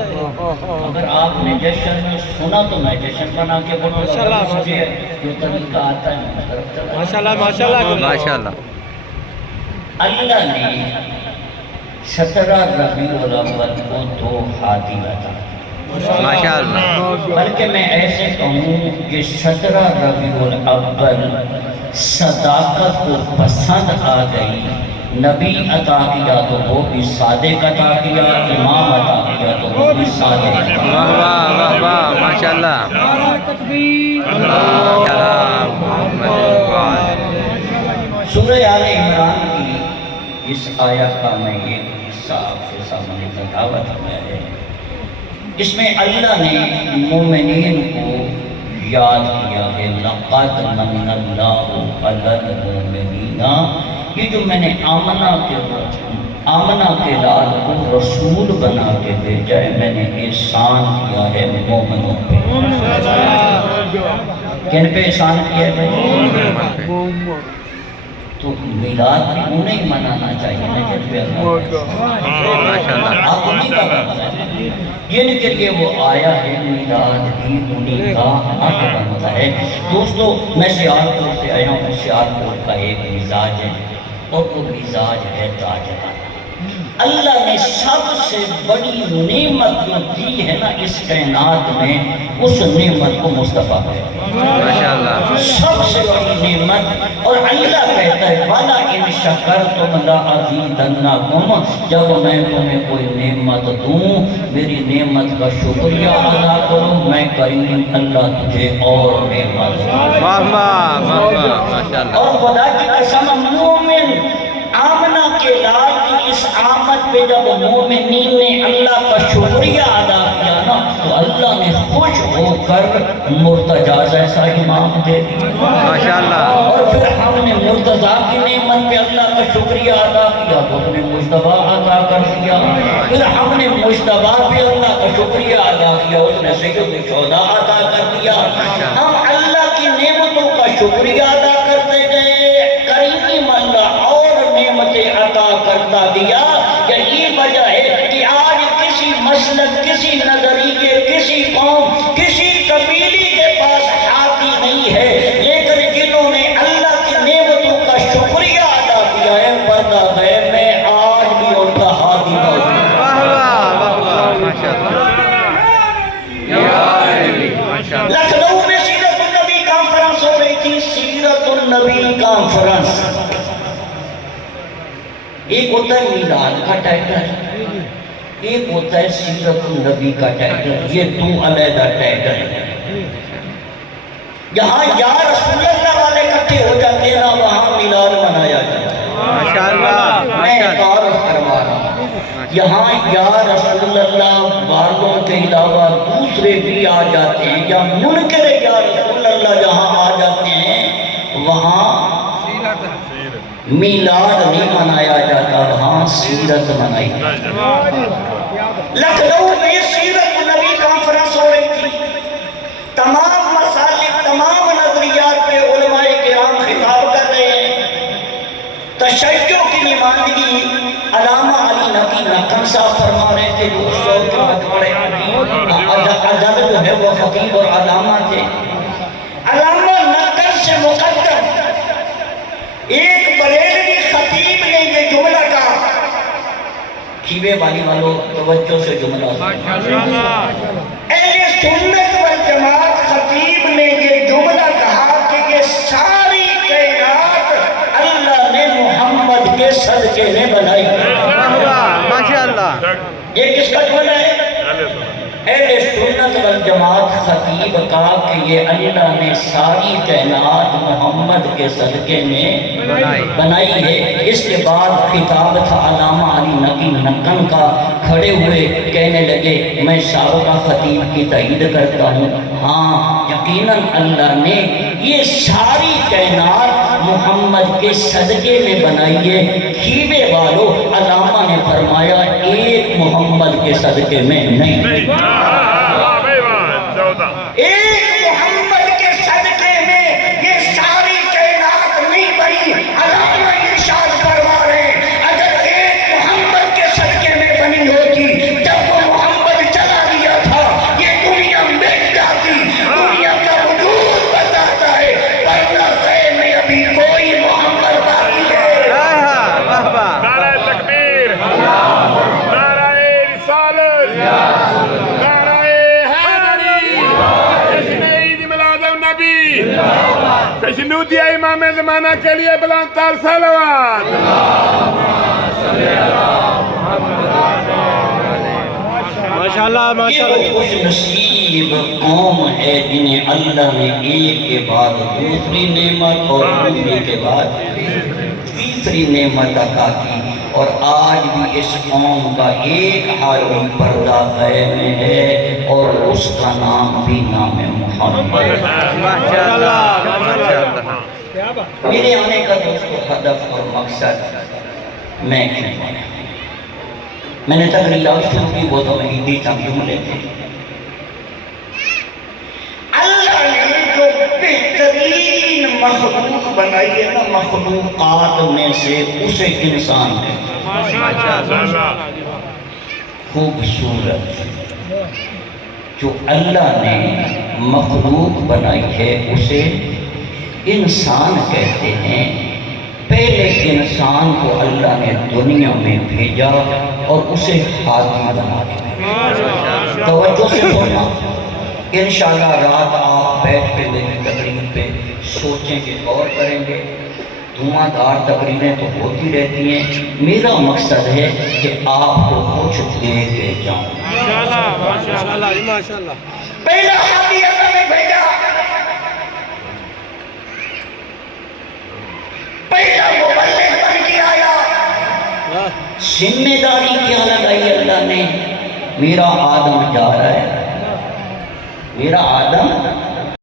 اگر آپ نے جشن میں سنا تو میں جشن بنا کے بولوں گا، مجھے جو طریقہ آتا ہے میں طرف چلا ماشاءاللہ اللہ نے 17 ربیع الاول کو 2 ہادی عطا کیے، ماشاءاللہ بلکہ میں ایسے کہوں کہ 17 ربیع الاول صداقت کو پسند آ گئی، نبی عطا کیا تو وہ بھی صادق عطا کیا، امام عطا کیا تو وہ بھی صادق عطا کیا۔ واہ واہ واہ واہ ماشاءاللہ سورہ آل عمران کی اس آیت کا میں یہ حصہ آپ کے سامنے تلاوت میں ہے، اس میں اللہ نے مومنین کو یاد کیا ہے، لَقَدْ مَنَّ اللَّهُ عَلَى الْمُؤْمِنِينَ، یہ جو میں نے آمنہ کے لال کو رسول بنا کے بھیجا ہے، میں نے احسان کیا ہے مومنوں پہ۔ کن پہ احسان کیا ہے؟ تو میلاد بھی انہیں منانا چاہیے نا جن پہ اللہ آپ انہیں کا بنتا ہے، یہ نہیں کہ وہ آیا ہے، میلاد بھی انہیں کا حق بنتا ہے۔ دوستو میں سیالکوٹ سے آیا ہوں، سیالکوٹ کا ایک مزاج ہے اور وہ مزاج ہے تاجدار۔ اللہ نے سب سے بڑی نعمت جو دی ہے نا اس کائنات میں، اس نعمت کو مصطفیٰ کہتے ہیں، ماشاءاللہ سب سے بڑی نعمت۔ اور اللہ کہتا ہے وَلَا إِن شَكَرْتُمْ لَأَزِيدَنَّكُمْ، جب میں تمہیں کوئی نعمت دوں میری نعمت کا شکریہ ادا کرو، میں کریم اللہ تجھے اور نعمت دوں۔ واہ واہ واہ واہ ماشاءاللہ اور خدا کی قسم مومن آمنہ کے لال کی اس آمد پہ جب مومنین نے اللہ کا شکریہ ادا کیا نا تو اللہ نے خوش ہو کر مرتجا جیسا امام دے دیا، ماشاءاللہ اور پھر ہم نے مرتضیٰ کی نعمت پہ اللہ کا شکریہ ادا کیا تو اس نے مجتبیٰ عطا کر دیا، پھر ہم نے مجتبیٰ پہ اللہ کا شکریہ ادا کیا اس نے سید الشہداء عطا کر دیا۔ ہم اللہ کی نعمتوں کا شکریہ ادا کرتے گئے، کریم اللہ اور نعمتیں عطا کرتا گیا۔ یہی وجہ ہے کہ آج کسی مسلک، کسی نظریے، کسی قوم، کسی قبیلے کے پاس ہاتھی نہیں ہے، لیکن جنہوں نے اللہ کی نعمتوں کا شکریہ ادا کیا ہے پردہ غیب میں آج بھی ان کا ہاتھی موجود ہے۔ واہ واہ واہ واہ ماشاءاللہ لکھنؤ میں سیرت النبی کانفرنس ہو رہی تھی، سیرت النبی کانفرنس۔ ایک ہوتا ہے میلاد کا ٹائٹل، ایک ہوتا ہے سیرت النبی کا ٹائٹل، یہ دو علیحدہ ٹائٹل ہیں۔ جہاں یا رسول اللہ والے اکٹھے ہو جاتے ہیں نا وہاں میلاد منایا جاتا ہے۔ ماشاءاللہ میں تعارف کروا رہا ہوں، یہاں یا رسول اللہ والوں کے علاوہ دوسرے بھی آ جاتے ہیں، یا منکر یا رسول اللہ جہاں آ جاتے ہیں وہاں میلاد نہیں منایا جاتا، وہاں سیرت منائی جاتی ہے۔ لکھنؤ میں سیرت النبی کانفرنس ہو رہی تھی، تمام مسالک، تمام نظریات پہ علماء کرام خطاب کر رہے ہیں۔ تشیع کی نمائندگی علامہ علی نقی نقن صاحب فرما رہے تھے، دوستوں کے مجموعے عدد جو ہے وہ خطیب اور علامہ تھے۔ علامہ نقن سے مقدم ایک بریلوی خطیب نے یہ جملہ کہا، کھیوے والی والوں توجہ سے جملہ اہل سنت والجماعت خطیب نے یہ جملہ کہا کہ یہ ساری کائنات اللہ نے محمد کے صدقے میں بنائی۔ ماشاءاللہ یہ کس کا جملہ ہے؟ اہل سنت والجماعت خطیب کہا کہ یہ اللہ نے ساری کائنات محمد کے صدقے میں بنائی ہے۔ اس کے بعد خطاب تھا علامہ علی نقی نقن کا، کھڑے ہوئے کہنے لگے میں سابقہ خطیب کی تائید کرتا ہوں، ہاں یقیناً اللہ نے یہ ساری کائنات محمد کے صدقے میں بنائی ہے۔ کھیوے والوں علامہ نے فرمایا ایک محمد کے صدقے میں نہیں، ایک محمد کے صدقے میں یہ ساری کائنات نہیں بنی۔ علامہ ارشاد فرما رہے ہیں اگر ایک محمد کے صدقے میں بنی ہوتی جب وہ محمد چل نعرہ حیدری، جشن عید میلاد النبی، تشنودیہ امام زمانہ کے لیے بلند تر صلوات۔ ماشاءاللہ یہ وہ خوش نصیب قوم ہے جنہیں اللہ نے ایک کے بعد دوسری نعمت اور دوسری کے بعد تیسری نعمت عطا کی، اور آج بھی اس قوم کا ایک حال بھی پردہ غیب میں ہے، اور اس کا نام بھی نام محمد۔ ماشاءاللہ ماشاءاللہ۔ میرے آنے کا دوستو ہدف اور مقصد میں کیوں بنا، میں نے تقریرات شروع کی وہ تو عیدی چند جملے تھے۔ اللہ نے جو بہترین مخلوق بنائی ہے نا مخلوقات میں سے، اسے انسان ہے۔ خوبصورت جو اللہ نے مخلوق بنائی ہے اسے انسان کہتے ہیں۔ پہلے انسان کو اللہ نے دنیا میں بھیجا اور اسے ہاتھی بنا دیا۔ توجہ سے سننا، انشاءاللہ رات آپ بیٹھ کے میری تقریر پہ سوچیں گے، غور کریں گے۔ دھواں دار تقریریں تو ہوتی رہتی ہیں، میرا مقصد ہے کہ آپ کو کچھ دے کے جاؤں۔ پہلا ہاتھی اللہ نے بھیجا، پہلا مبلغ بن کے آیا، ذمہ داری کیا لگائی اللہ نے؟ میرا آدم جا رہا ہے، میرا آدم